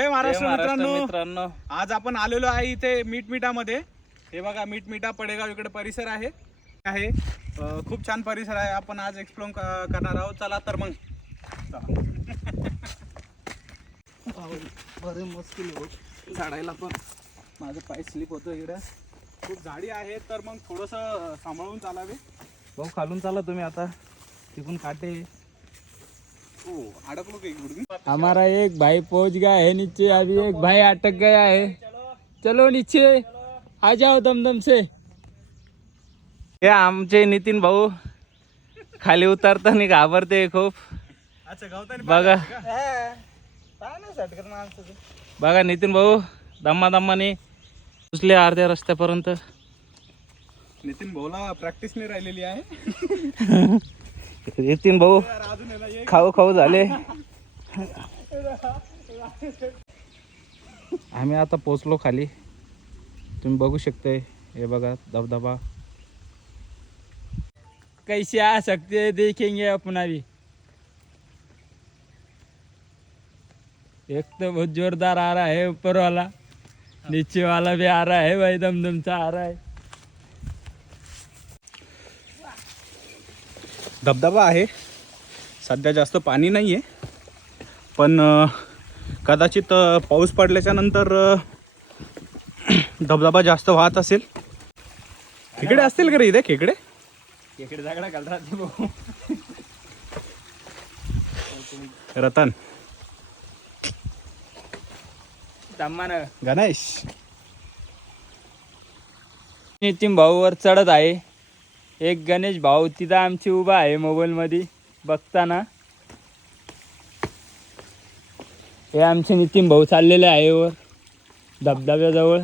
जय महाराष्ट्र मित्रांनो, मित्रांनो आज आपण आलेलो आहे इथे मीठमिठामध्ये. हे बघा मीठमिठा पडेगाव इकडे परिसर आहे. खूप छान परिसर आहे. आपण आज एक्सप्लोर करणार आहोत. चला तर मग बरे मुश्किल होत झाडायला पण माझं पाय स्लिप होतो. इकडे खूप झाडी आहे तर मग थोडस सांभाळून चालावे. भाऊ खालून चाला तुम्ही आता, तिकून काटे. हो अडकलो की गुडगी. हमारा एक भाई पहुंच गया है नीचे, अभी एक भाई अटक गया है. चलो नीचे आ जाओ दमदम से. हे आमचे नितीन भाऊ खाली उतरताना घाबरते खूप. अच्छा गवताने बघा का? बघा नितीन भाऊ दम्माने उचले अर्ध्या रस्त्यापर्यंत. नितीन भाऊला प्रॅक्टिस नाही राहिलेली आहे. नितीन भाऊ अजून याला एक खाऊ झाले. आम्ही आता पोचलो खाली, तुम्ही बघू शकते. हे बघा धबधबा. कैसे आ सकते हैं देखेंगे अपना भी. एक तो बहुत जोरदार आ रहा है ऊपर वाला, नीचे वाला भी आ रहा है भाई, दमदम सा आ रहा है. धबधबा आहे. सध्या जास्त पाणी नाही आहे, पण कदाचित पाऊस पडल्याच्या नंतर धबधबा जास्त वाहत असेल. खेकडे असतील का रे इथे? खेकडे इकडे जागडा घाल राहते भाऊ. रतन दम्मानं गणेश नितीन भाऊ वर चढत आहे. एक गणेश भाऊ तिथं आमची उभा आहे मोबाईल मध्ये बघताना. हे आमचे नितीन भाऊ चाललेले आहे वर धबधब्याजवळ.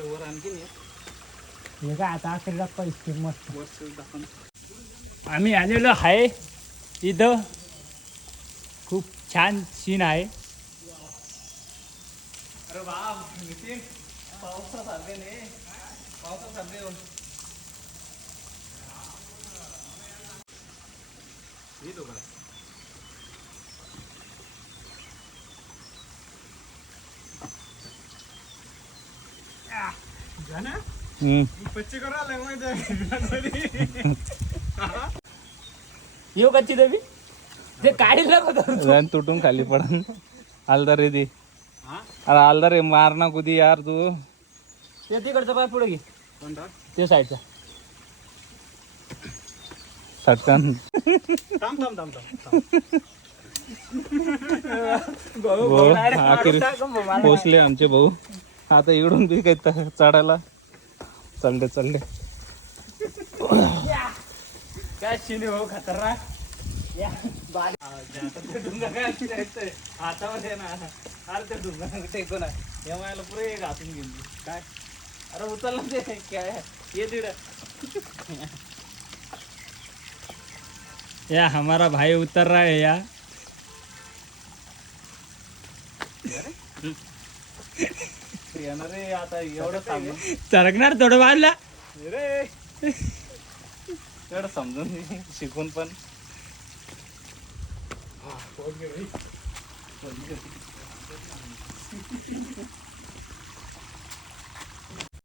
वर आणखी हे काय आता अखेरला पैसे मस्त. आम्ही आलेलो आहे इथं. खूप छान सीन आहे. अरे बाप नितीन पावसात आले ने पावसात आले. पच्ची करा येऊ कच्ची दबी ते काढील नको. तुटून खाली पडन. आलदार रे ती. अरे आलदार रे, मार ना कुदी यार तू. ते तिकडचा पाय पुढे घे, कोणता? ते साईडचा. सटकन थांब थांब थांब थांब. भाऊ आखिर पोचले आमचे भाऊ. आता इकडून बी काही चढायला चालले. काय शिने हो खतरनाक. हातामध्ये ना अरे ते डुंगा टेकून हे मला पुरे घासून गेली. काय अरे उचललं ते काय ये तिड. या हमारा भाई उतर रहा है या. येणार रे आता एवढं थांबून. सरकणार थोडं बाजला रे एवढं समजून शिकून पण.